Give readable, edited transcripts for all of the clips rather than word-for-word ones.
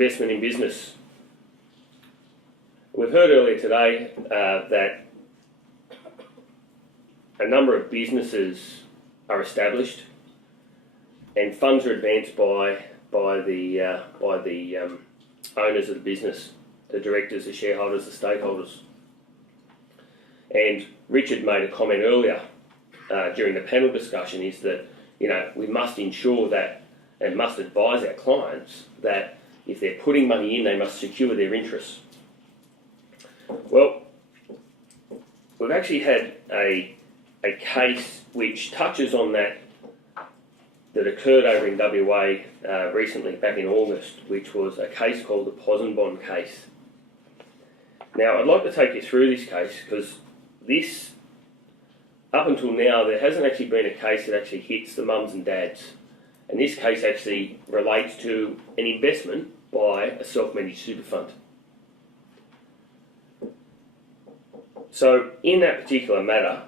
investment in business. We've heard earlier today that a number of businesses are established and funds are advanced by the owners of the business, the directors, the shareholders, the stakeholders. And Richard made a comment earlier during the panel discussion is that, we must ensure that and must advise our clients that if they're putting money in, they must secure their interests. Well, we've actually had a case which touches on that occurred over in WA recently, back in August, which was a case called the Posenbon case. Now, I'd like to take you through this case because this, up until now, there hasn't actually been a case that actually hits the mums and dads. And this case actually relates to an investment by a self-managed super fund. So, in that particular matter,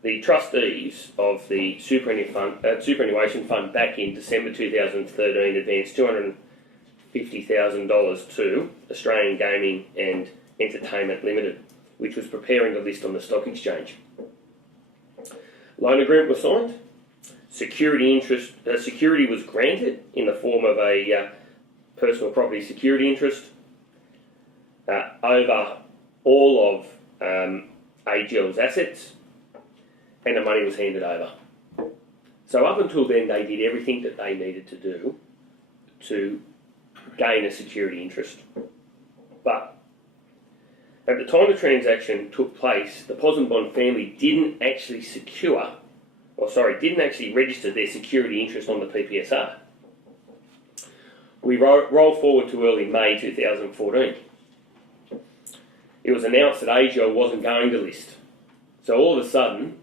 the trustees of the superannuation fund back in December 2013 advanced $250,000 to Australian Gaming and Entertainment Limited, which was preparing to list on the stock exchange. Loan agreement was signed. Security was granted in the form of a personal property security interest over all of AGL's assets, and the money was handed over. So up until then, they did everything that they needed to do to gain a security interest. But at the time the transaction took place, the Posenbon family didn't actually register their security interest on the PPSR. We roll forward to early May 2014. It was announced that AGL wasn't going to list. So all of a sudden,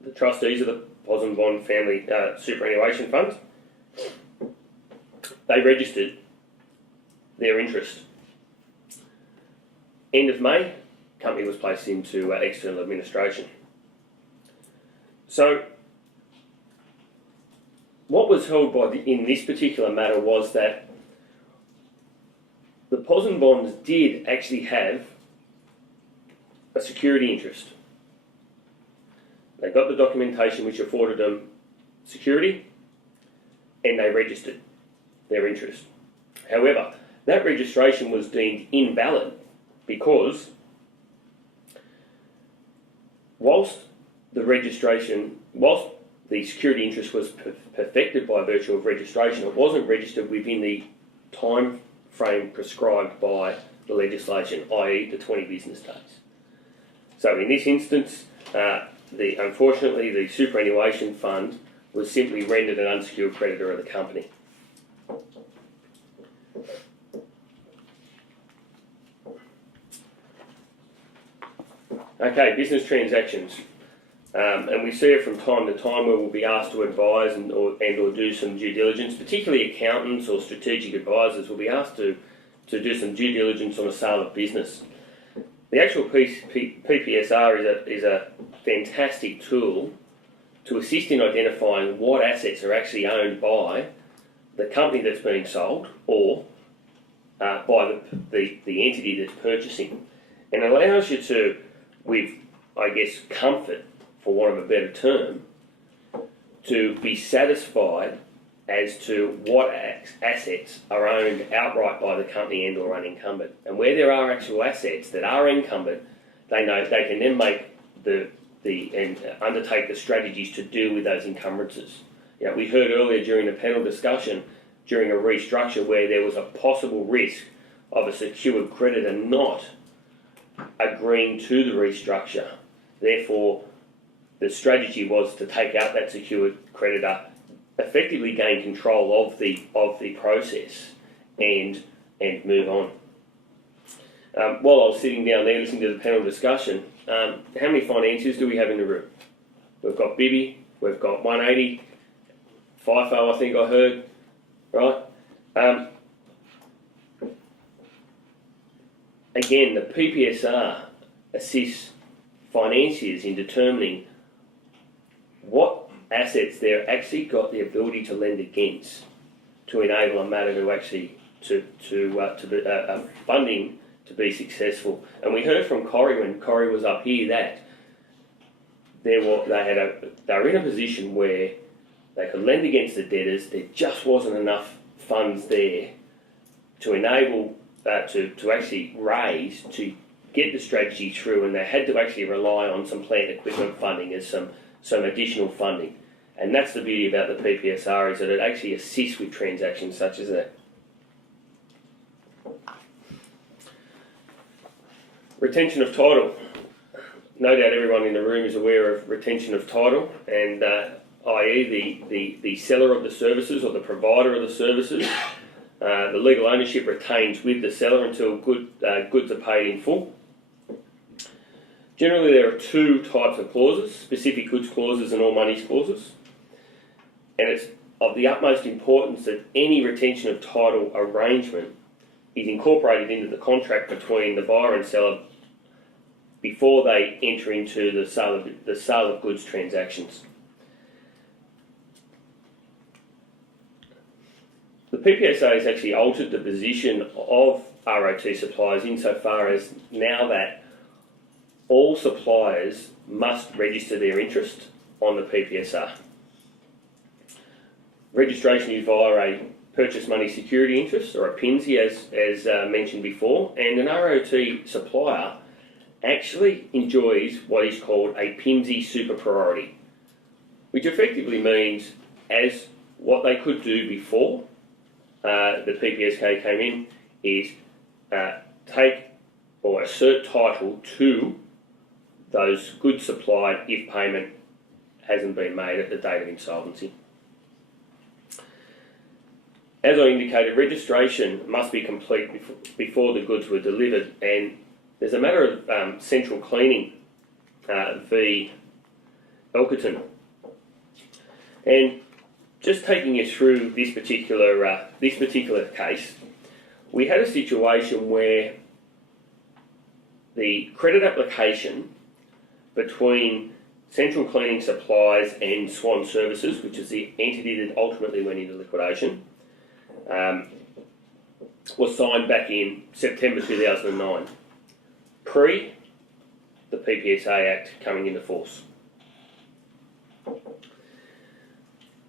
the trustees of the Posenbon family superannuation fund, they registered their interest. End of May, company was placed into external administration. So, what was held in this particular matter was that the Posenbons did actually have a security interest. They got the documentation which afforded them security, and they registered their interest. However, that registration was deemed invalid because whilst the security interest was perfected by virtue of registration, it wasn't registered within the time frame prescribed by the legislation, i.e. the 20 business days. So in this instance, unfortunately the superannuation fund was simply rendered an unsecured creditor of the company. Okay, business transactions. And we see it from time to time where we'll be asked to advise and or do some due diligence, particularly accountants or strategic advisors will be asked to do some due diligence on a sale of business. The actual PPSR is a fantastic tool to assist in identifying what assets are actually owned by the company that's being sold or by the entity that's purchasing, and allows you to, with, I guess, comfort, for want of a better term, to be satisfied as to what assets are owned outright by the company and or unencumbered. And where there are actual assets that are encumbered, they know they can then make and undertake the strategies to deal with those encumbrances. We heard earlier during the panel discussion, during a restructure where there was a possible risk of a secured creditor not agreeing to the restructure. Therefore, the strategy was to take out that secured creditor, effectively gain control of the process, and move on. While I was sitting down there listening to the panel discussion, how many financiers do we have in the room? We've got Bibby, we've got 180, FIFO, I think I heard, right? Again, the PPSR assists financiers in determining what assets they've actually got the ability to lend against to enable a matter to actually funding to be successful. And we heard from Corrie when Corrie was up here that they were in a position where they could lend against the debtors. There just wasn't enough funds there to enable to actually raise to get the strategy through, and they had to actually rely on some plant equipment funding as some additional funding. And that's the beauty about the PPSR, is that it actually assists with transactions such as that. Retention of title. No doubt everyone in the room is aware of retention of title, and i.e. the seller of the services or the provider of the services. The legal ownership retains with the seller until goods are paid in full. Generally, there are two types of clauses: specific goods clauses and all monies clauses. And it's of the utmost importance that any retention of title arrangement is incorporated into the contract between the buyer and seller before they enter into the sale of goods transactions. The PPSA has actually altered the position of ROT suppliers insofar as now that all suppliers must register their interest on the PPSR. Registration is via a purchase money security interest, or a PMSI as mentioned before, and an ROT supplier actually enjoys what is called a PMSI super priority, which effectively means as what they could do before the PPSK came in is take or assert title to those goods supplied if payment hasn't been made at the date of insolvency. As I indicated, registration must be complete before the goods were delivered, and there's a matter of central cleaning v. Elkerton. And just taking you through this particular case, we had a situation where the credit application between Central Cleaning Supplies and Swan Services, which is the entity that ultimately went into liquidation, was signed back in September 2009, pre the PPSA Act coming into force.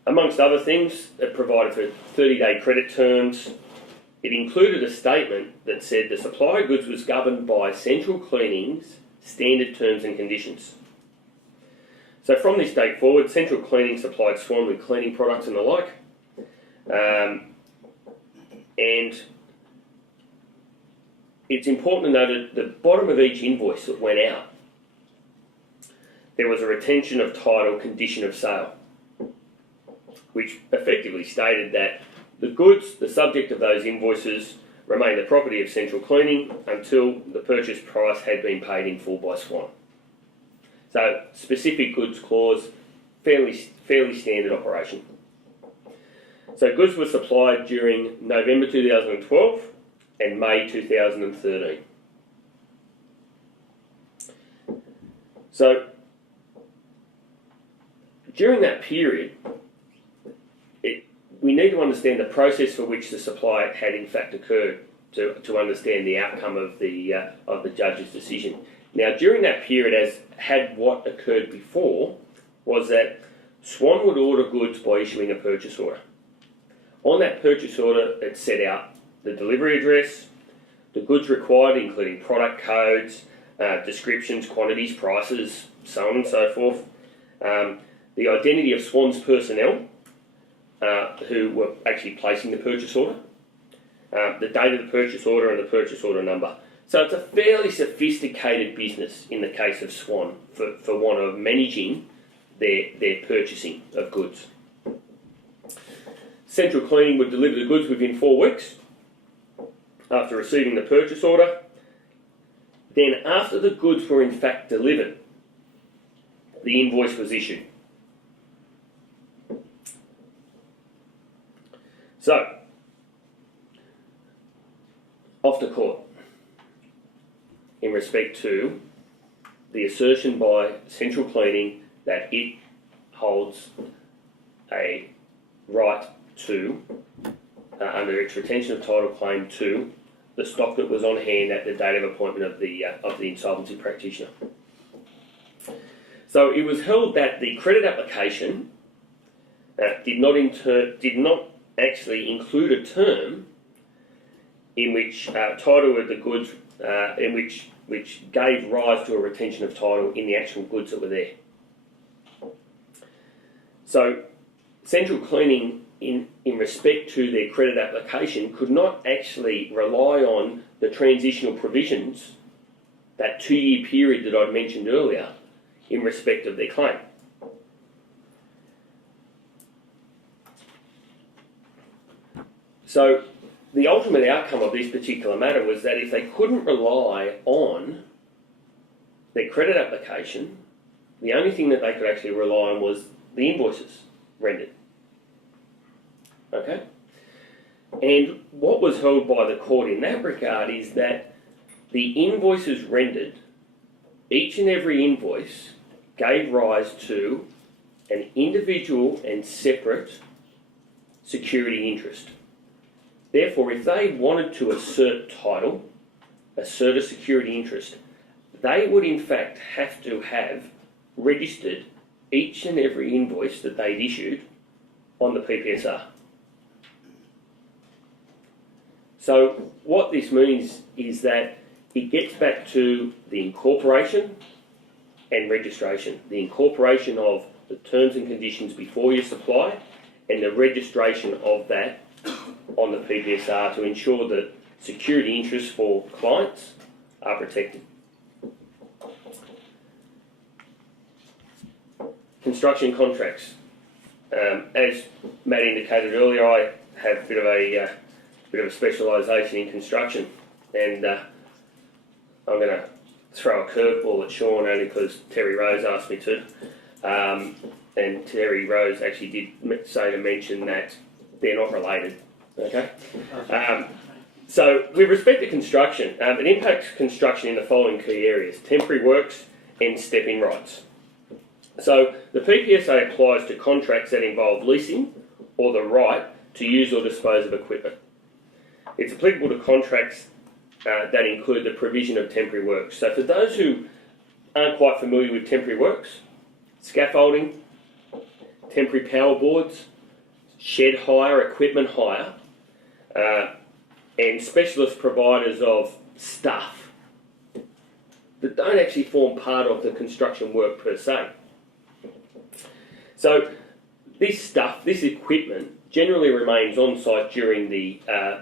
Amongst other things, it provided for 30-day credit terms. It included a statement that said the supply of goods was governed by Central Cleaning's standard terms and conditions. So from this date forward, Central Cleaning supplied Swan with cleaning products and the like. And it's important to note at the bottom of each invoice that went out, there was a retention of title condition of sale, which effectively stated that the goods, the subject of those invoices, remain the property of Central Cleaning until the purchase price had been paid in full by Swan. So, specific goods clause, fairly standard operation. So, goods were supplied during November 2012 and May 2013. So, during that period, we need to understand the process for which the supply had in fact occurred to understand the outcome of the judge's decision. Now, during that period, as had what occurred before, was that Swan would order goods by issuing a purchase order. On that purchase order, it set out the delivery address, the goods required, including product codes, descriptions, quantities, prices, so on and so forth, the identity of Swan's personnel, who were actually placing the purchase order, the date of the purchase order and the purchase order number. So it's a fairly sophisticated business in the case of Swan for want of managing their purchasing of goods. Central Cleaning would deliver the goods within 4 weeks after receiving the purchase order. Then after the goods were in fact delivered, the invoice was issued. So, off to court in respect to the assertion by Central Cleaning that it holds a right to under its retention of title claim to the stock that was on hand at the date of appointment of the insolvency practitioner. So it was held that the credit application did not actually include a term in which title of the goods which gave rise to a retention of title in the actual goods that were there. So Central Cleaning, in respect to their credit application, could not actually rely on the transitional provisions, that 2-year period that I'd mentioned earlier, in respect of their claim. So the ultimate outcome of this particular matter was that if they couldn't rely on their credit application, the only thing that they could actually rely on was the invoices rendered. Okay? And what was held by the court in that regard is that the invoices rendered, each and every invoice, gave rise to an individual and separate security interest. Therefore, if they wanted to assert title, assert a security interest, they would in fact have to have registered each and every invoice that they'd issued on the PPSR. So what this means is that it gets back to the incorporation and registration. The incorporation of the terms and conditions before you supply and the registration of that on the PPSR to ensure that security interests for clients are protected. Construction contracts. As Matt indicated earlier, I have a bit of a specialisation in construction, and I'm going to throw a curveball at Sean only because Terry Rose asked me to. And Terry Rose actually did say to mention that they're not related. Okay. So with respect to construction, it impacts construction in the following key areas: temporary works and step-in rights. So the PPSA applies to contracts that involve leasing or the right to use or dispose of equipment. It's applicable to contracts that include the provision of temporary works. So for those who aren't quite familiar with temporary works, scaffolding, temporary power boards, shed hire, equipment hire, and specialist providers of stuff that don't actually form part of the construction work per se. So this stuff, this equipment, generally remains on site during the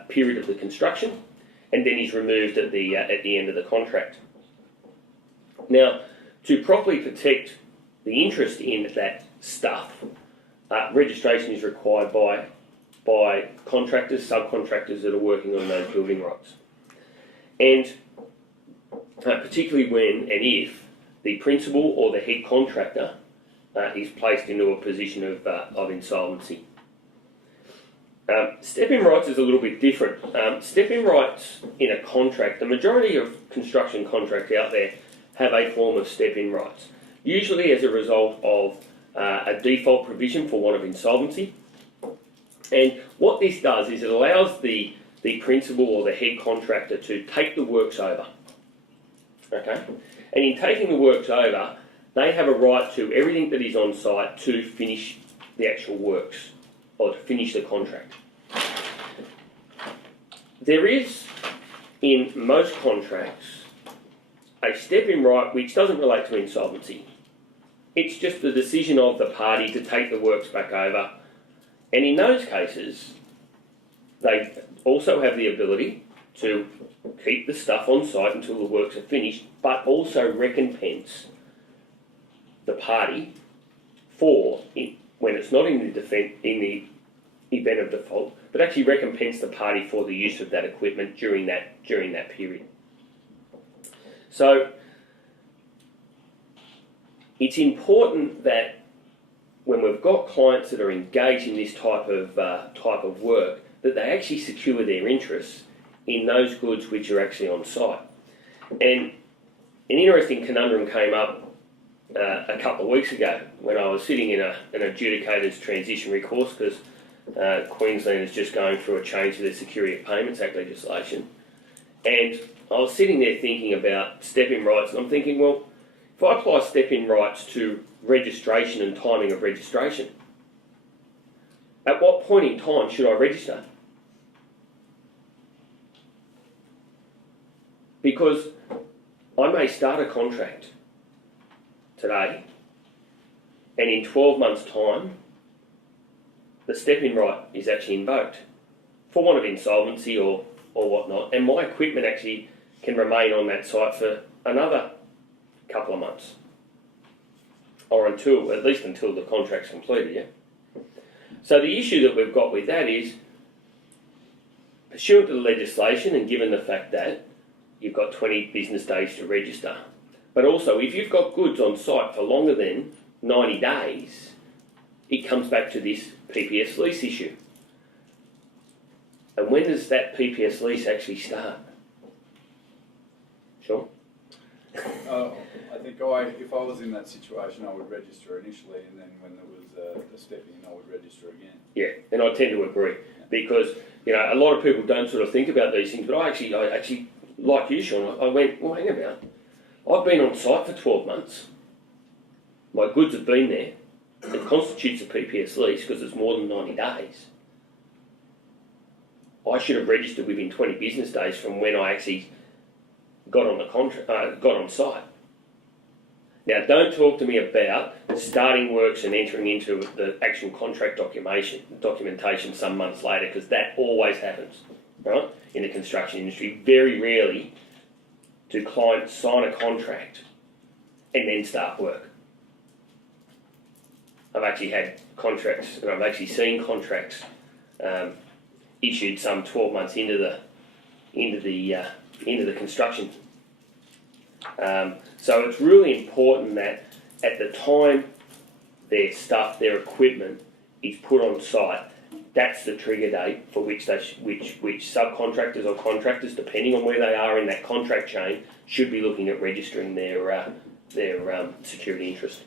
period of the construction, and then is removed at the end of the contract. Now, to properly protect the interest in that stuff, registration is required by contractors, subcontractors that are working on those building rights, and particularly when and if the principal or the head contractor is placed into a position of insolvency. Step-in rights is a little bit different. Step-in rights in a contract, the majority of construction contracts out there have a form of step-in rights, usually as a result of a default provision for one of insolvency. And what this does is it allows the principal or the head contractor to take the works over. Okay? And in taking the works over, they have a right to everything that is on site to finish the actual works, or to finish the contract. There is, in most contracts, a step-in right which doesn't relate to insolvency. It's just the decision of the party to take the works back over, and in those cases, they also have the ability to keep the stuff on site until the works are finished, but also recompense the party for, when it's not in the event of default, but actually recompense the party for the use of that equipment during that period. So it's important that when we've got clients that are engaged in this type of work, that they actually secure their interests in those goods which are actually on site. And an interesting conundrum came up a couple of weeks ago when I was sitting in an adjudicator's transitionary course, because Queensland is just going through a change to their Security of Payments Act legislation. And I was sitting there thinking about step-in rights, and I'm thinking, well, if I apply step-in rights to registration and timing of registration, at what point in time should I register? Because I may start a contract today, and in 12 months' time, the step-in right is actually invoked for want of insolvency or whatnot, and my equipment actually can remain on that site for another couple of months, or at least until the contract's completed, yeah? So the issue that we've got with that is, pursuant to the legislation and given the fact that you've got 20 business days to register, but also if you've got goods on site for longer than 90 days, it comes back to this PPS lease issue. And when does that PPS lease actually start? Sure? I think if I was in that situation, I would register initially, and then when there was a step in, I would register again. Yeah, and I tend to agree, because a lot of people don't sort of think about these things, but I actually, like you, Sean, I went, well, hang about. I've been on site for 12 months. My goods have been there. It constitutes a PPS lease because it's more than 90 days. I should have registered within 20 business days from when I actually got on site. Now, don't talk to me about starting works and entering into the actual contract documentation some months later, because that always happens, right? In the construction industry, very rarely do clients sign a contract and then start work. I've actually had contracts, and I've actually seen contracts issued some 12 months into the construction. So it's really important that at the time their equipment is put on site, that's the trigger date for which subcontractors or contractors, depending on where they are in that contract chain, should be looking at registering their security interest.